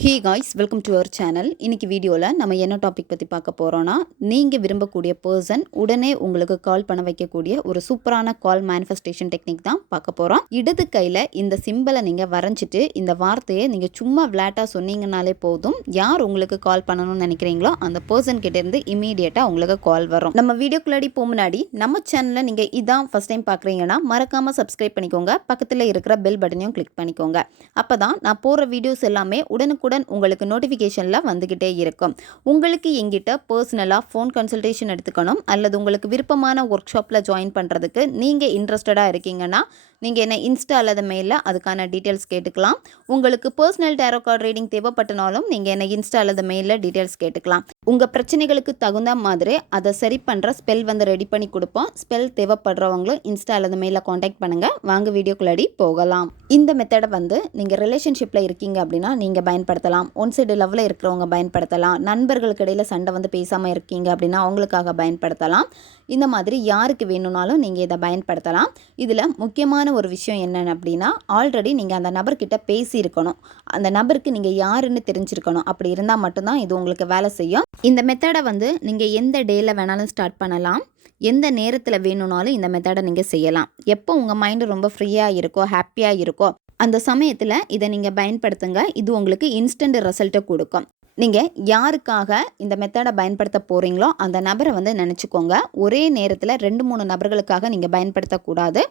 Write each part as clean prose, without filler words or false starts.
Hey guys, welcome to our channel. இன்னைக்கு வீடியோவில் நம்ம என்ன டாபிக் பற்றி பார்க்க போகிறோன்னா, நீங்கள் விரும்பக்கூடிய பர்சன் உடனே உங்களுக்கு கால் பண்ண வைக்கக்கூடிய ஒரு சூப்பரான கால் மேனிஃபெஸ்டேஷன் டெக்னிக் தான் பார்க்க போகிறோம். இடது கையில் இந்த சிம்பிளை நீங்கள் வரைஞ்சிட்டு இந்த வார்த்தையை நீங்கள் சும்மா விளையாட்டாக சொன்னீங்கனாலே போதும். யார் உங்களுக்கு கால் பண்ணணும்னு நினைக்கிறீங்களோ அந்த பர்சன் கிட்டேருந்து இமீடியட்டாக உங்களுக்கு கால் வரும். நம்ம வீடியோக்குள்ளாடி போக முன்னாடி நம்ம சேனலில் நீங்கள் இதான் ஃபஸ்ட் டைம் பார்க்குறீங்கன்னா மறக்காமல் சப்ஸ்கிரைப் பண்ணிக்கோங்க. பக்கத்தில் இருக்கிற பெல் பட்டனையும் கிளிக் பண்ணிக்கோங்க. அப்போ தான் நான் போடுற வீடியோஸ் எல்லாமே உடனுக்குடன் உங்களுக்கு நோட்டிஃபிகேஷனில் வந்துக்கிட்டே இருக்கும். உங்களுக்கு எங்கிட்ட பர்சனலாக ஃபோன் கன்சல்டேஷன் எடுத்துக்கணும் அல்லது உங்களுக்கு விருப்பமான ஒர்க் ஷாப்பில் ஜாயின் பண்ணுறதுக்கு நீங்கள் இன்ட்ரெஸ்டடாக இருக்கீங்கன்னா நீங்கள் என்ன இன்ஸ்டா அல்லது மெயிலில் அதுக்கான டீட்டெயில்ஸ் கேட்டுக்கலாம். உங்களுக்கு பர்சனல் டேரோ கார்டு ரீடிங் தேவைப்பட்டனாலும் நீங்கள் என்ன இன்ஸ்டா அல்லது மெயிலில் டீட்டெயில்ஸ் கேட்டுக்கலாம். உங்கள் பிரச்சனைகளுக்கு தகுந்த மாதிரி அதை சரி பண்ணுற ஸ்பெல் ரெடி பண்ணி கொடுப்போம். ஸ்பெல் தேவைப்படுறவங்களும் இன்ஸ்டா அல்லது மெயிலில் காண்டாக்ட் பண்ணுங்கள். வாங்க வீடியோக்குள்ளாடி போகலாம். இந்த மெத்தடை நீங்கள் ரிலேஷன்ஷிப்பில் இருக்கீங்க அப்படின்னா நீங்கள் பயன்படுத்தலாம். ஒன் சைடு லவ்வில் இருக்கிறவங்க பயன்படுத்தலாம். நண்பர்களுக்கு இடையில் சண்டை பேசாமல் இருக்கீங்க அப்படின்னா அவங்களுக்காக பயன்படுத்தலாம். இந்த மாதிரி யாருக்கு வேணும்னாலும் நீங்கள் இதை பயன்படுத்தலாம். இதில் முக்கியமான ஒரு விஷயம் என்னென்னு அப்படின்னா, ஆல்ரெடி நீங்கள் அந்த நபர்கிட்ட பேசியிருக்கணும். அந்த நபருக்கு நீங்கள் யாருன்னு தெரிஞ்சிருக்கணும். அப்படி இருந்தால் மட்டும்தான் இது உங்களுக்கு வேலை செய்யும். இந்த மெத்தடை நீங்கள் எந்த டேயில் வேணாலும் ஸ்டார்ட் பண்ணலாம். எந்த நேரத்தில் வேணும்னாலும் இந்த மெத்தடை நீங்கள் செய்யலாம். எப்போ உங்கள் மைண்டு ரொம்ப ஃப்ரீயாக இருக்கோ, ஹாப்பியாக இருக்கோ, அந்த சமயத்தில் இதை நீங்கள் பயன்படுத்துங்க. இது உங்களுக்கு இன்ஸ்டன்ட் ரிசல்ட்டை கொடுக்கும். நீங்கள் யாருக்காக இந்த மெத்தடை பயன்படுத்த போகிறீங்களோ அந்த நபரை நினச்சிக்கோங்க. ஒரே நேரத்தில் 2-3 நபர்களுக்காக நீங்கள் பயன்படுத்தக்கூடாது.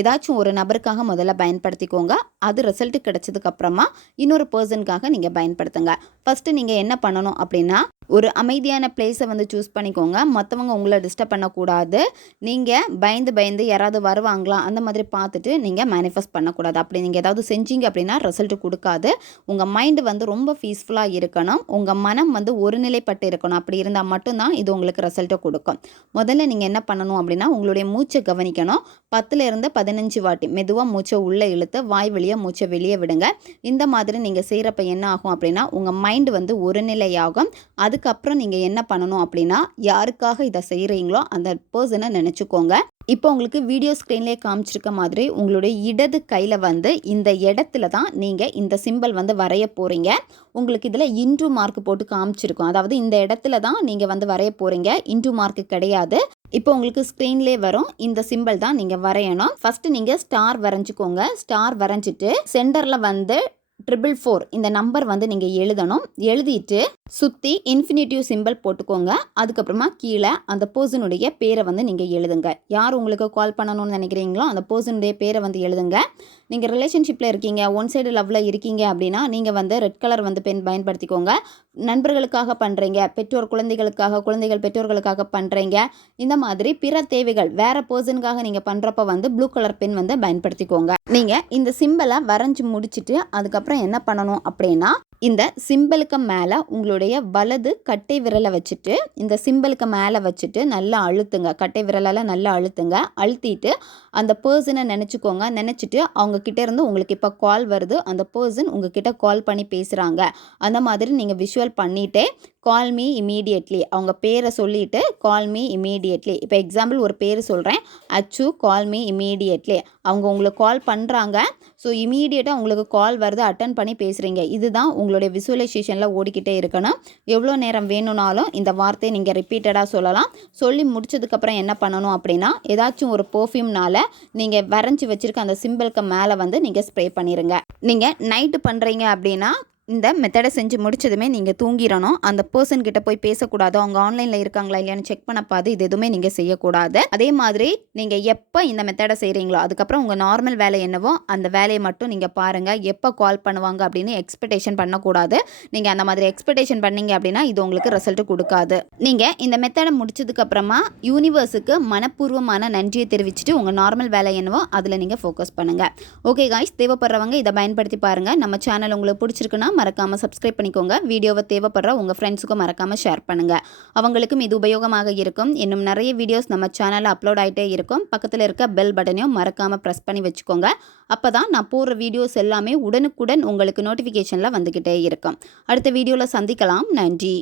ஏதாச்சும் ஒரு நபருக்காக முதல்ல பயன்படுத்திக்கோங்க. அது ரிசல்ட்டு கிடச்சதுக்கப்புறமா இன்னொரு பர்சனுக்காக நீங்கள் பயன்படுத்துங்க. ஃபஸ்ட்டு நீங்கள் என்ன பண்ணணும் அப்படின்னா, ஒரு அமைதியான பிளேஸை சூஸ் பண்ணிக்கோங்க. மற்றவங்க உங்களை டிஸ்டர்ப் பண்ணக்கூடாது. நீங்கள் பயந்து யாராவது வருவாங்களா அந்த மாதிரி பார்த்துட்டு நீங்கள் மேனிஃபெஸ்ட் பண்ணக்கூடாது. அப்படி நீங்கள் ஏதாவது செஞ்சீங்க அப்படின்னா ரிசல்ட் கொடுக்காது. உங்கள் மைண்டு ரொம்ப பீஸ்ஃபுல்லாக இருக்கணும். உங்கள் மனம் ஒருநிலைப்பட்டு இருக்கணும். அப்படி இருந்தால் மட்டும்தான் இது உங்களுக்கு ரிசல்ட்டை கொடுக்கும். முதல்ல நீங்கள் என்ன பண்ணணும் அப்படின்னா, உங்களுடைய மூச்சை கவனிக்கணும். 10-15 வாட்டி மெதுவாக மூச்சை உள்ளே இழுத்து வாய் வழியாக மூச்சை வெளியே விடுங்க. இந்த மாதிரி நீங்கள் செய்கிறப்ப என்ன ஆகும் அப்படின்னா, உங்கள் மைண்டு ஒருநிலையாகும். அதுக்கப்புறம் நீங்கள் என்ன பண்ணணும் அப்படின்னா, யாருக்காக இதை செய்கிறீங்களோ அந்த பர்சனை நினச்சிக்கோங்க. இப்போ உங்களுக்கு வீடியோ ஸ்க்ரீன்லேயே காமிச்சிருக்க மாதிரி உங்களுடைய இடது கையில் இந்த இடத்துல தான் நீங்கள் இந்த சிம்பிள் வரைய போகிறீங்க. உங்களுக்கு இதில் இன்டூ மார்க் போட்டு காமிச்சிருக்கும். அதாவது இந்த இடத்துல தான் நீங்கள் வரைய போகிறீங்க. இன்டூ மார்க் கிடையாது. இப்போ உங்களுக்கு ஸ்க்ரீன்லேயே வரும். இந்த சிம்பிள் தான் நீங்கள் வரையணும். ஃபஸ்ட்டு நீங்கள் ஸ்டார் வரைஞ்சிக்கோங்க. ஸ்டார் வரைஞ்சிட்டு சென்டரில் 444 இந்த நம்பர் நீங்கள் எழுதணும். எழுதிட்டு சுற்றி இன்ஃபினிட்டிவ் சிம்பிள் போட்டுக்கோங்க. அதுக்கப்புறமா கீழே அந்த பர்சனுடைய பேரை நீங்கள் எழுதுங்க. யார் உங்களுக்கு கால் பண்ணணும்னு நினைக்கிறீங்களோ அந்த பர்சனுடைய பேரை எழுதுங்க. நீங்கள் ரிலேஷன்ஷிப்பில் இருக்கீங்க, ஒன் சைடு லவ்வில் இருக்கீங்க அப்படின்னா நீங்கள் ரெட் கலர் பென் பயன்படுத்திக்கோங்க. நண்பர்களுக்காக பண்ணுறீங்க, பெற்றோர் குழந்தைகளுக்காக, குழந்தைகள் பெற்றோர்களுக்காக பண்ணுறீங்க, இந்த மாதிரி பிற தேவைகள் வேறு பர்சனுக்காக நீங்கள் பண்ணுறப்ப ப்ளூ கலர் பென் பயன்படுத்திக்கோங்க. நீங்கள் இந்த சிம்பிளை வரைஞ்சி முடிச்சுட்டு அதுக்கப்புறம் என்ன பண்ணணும் அப்படின்னா, இந்த சிம்பிளுக்கு மேலே உங்களுடைய வலது கட்டை விரலை வச்சுட்டு இந்த சிம்பிளுக்கு மேலே வச்சுட்டு நல்லா அழுத்துங்க. கட்டை விரலால் நல்லா அழுத்துங்க. அழுத்திட்டு அந்த பர்சனை நினச்சிக்கோங்க. நினச்சிட்டு அவங்க கிட்டேருந்து உங்களுக்கு இப்போ கால் வருது. அந்த பர்சன் உங்ககிட்ட கால் பண்ணி பேசுகிறாங்க. அந்த மாதிரி நீங்கள் விஷுவல் பண்ணிவிட்டு கால் மீ இமீடியட்லி அவங்க பேரை சொல்லிவிட்டு கால் மீ இமீடியட்லி. இப்போ எக்ஸாம்பிள் ஒரு பேர் சொல்கிறேன், அச்சு கால் மீ இமீடியட்லி. அவங்க உங்களுக்கு கால் பண்ணுறாங்க. ஸோ இமீடியட்டாக உங்களுக்கு கால் வருது, அட்டன் பண்ணி பேசுகிறீங்க. இதுதான் உங்களுடைய விசுவலைசேஷனில் ஓடிக்கிட்டே இருக்கணும். எவ்வளோ நேரம் வேணும்னாலும் இந்த வார்த்தையை நீங்கள் ரிப்பீட்டடாக சொல்லலாம். சொல்லி முடிச்சதுக்கப்புறம் என்ன பண்ணணும் அப்படின்னா, ஏதாச்சும் ஒரு பர்ஃப்யூம்னால் நீங்கள் வரைஞ்சி வச்சுருக்க அந்த சிம்பிளுக்கு மேலே நீங்கள் ஸ்ப்ரே பண்ணிடுங்க. நீங்கள் நைட்டு பண்ணுறீங்க அப்படின்னா இந்த மெத்தடை செஞ்சு முடிச்சதுமே நீங்கள் தூங்கிடணும். அந்த பர்சன் கிட்ட போய் பேசக்கூடாது. அவங்க ஆன்லைனில் இருக்காங்களா இல்லையான்னு செக் பண்ணப்பாது. இது எதுவுமே நீங்கள் செய்யக்கூடாது. அதே மாதிரி நீங்கள் எப்போ இந்த மெத்தடை செய்கிறீங்களோ அதுக்கப்புறம் உங்கள் நார்மல் வேலை என்னவோ அந்த வேலையை மட்டும் நீங்கள் பாருங்கள். எப்போ கால் பண்ணுவாங்க அப்படின்னு எக்ஸ்பெக்டேஷன் பண்ணக்கூடாது. நீங்கள் அந்த மாதிரி எக்ஸ்பெக்டேஷன் பண்ணீங்க அப்படின்னா இது உங்களுக்கு ரிசல்ட் கொடுக்காது. நீங்கள் இந்த மெத்தடை முடிச்சதுக்கப்புறமா யூனிவர்ஸுக்கு மனப்பூர்வமான நன்றியை தெரிவிச்சுட்டு உங்கள் நார்மல் வேலை என்னவோ அதில் நீங்கள் ஃபோக்கஸ் பண்ணுங்கள். ஓகே காய்ஸ், தேவைப்படுறவங்க இதை பயன்படுத்தி பாருங்கள். நம்ம சேனல் உங்களுக்கு பிடிச்சிருக்குன்னா மறக்காமல் சப்ஸ்கிரைப் பண்ணிக்கோங்க. வீடியோவை தேவைப்படுற உங்கள் ஃப்ரெண்ட்ஸுக்கும் மறக்காமல் ஷேர் பண்ணுங்கள். அவங்களுக்கும் இது உபயோகமாக இருக்கும். இன்னும் நிறைய வீடியோஸ் நம்ம சேனலில் அப்லோட் ஆகிட்டே இருக்கும். பக்கத்தில் இருக்க பெல் பட்டனையும் மறக்காமல் ப்ரெஸ் பண்ணி வச்சுக்கோங்க. அப்போ தான் நான் போடுற வீடியோஸ் எல்லாமே உடனுக்குடன் உங்களுக்கு நோட்டிஃபிகேஷனில் வந்துக்கிட்டே இருக்கும். அடுத்த வீடியோவில் சந்திக்கலாம். நன்றி.